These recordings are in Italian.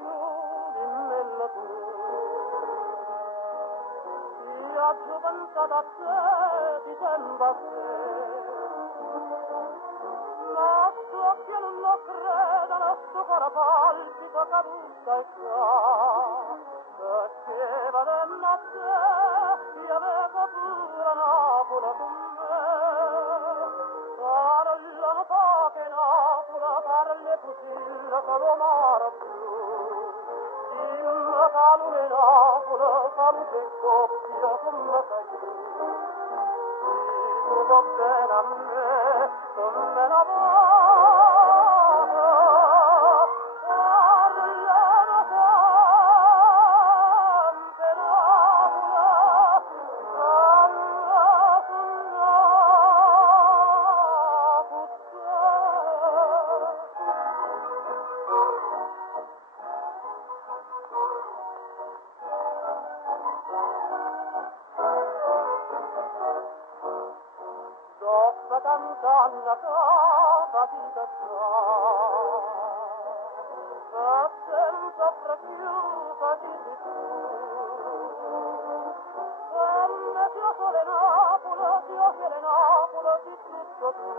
nudi nella viaggio pensato a te, ti sembra a te, ma so che non lo credo, lo sto cuore palpita, caduta e già, perché vademmo a te, io avevo pure Napoli con me, parlano poche Napoli, parli fucile, solo mare blu, il calore Napoli, calore doppia, come sei tu va bene a me, non me la vado, parlano sempre Napoli, alla dopo tant'anni casa vita sta, senza prechiusa di tu. Come piove le Napoli di tutto tu.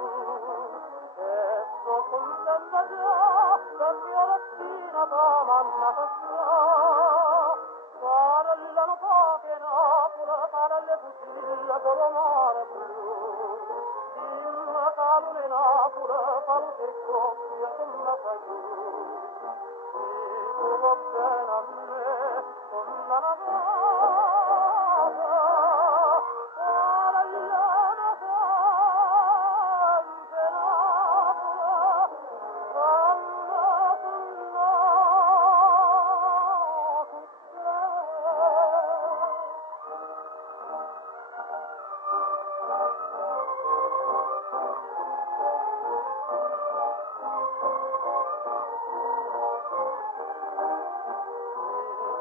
E sto contenta già, perché ho la spina t'amannata già. Parlano poche Napoli, parle fucile, solo mare blu. Il calore Napoli, calore coppia, come fai tu? Tu va bene a me, con la navata, parlano sempre Napoli, quando sul naso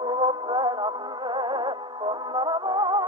tu va bene a me, con la navata.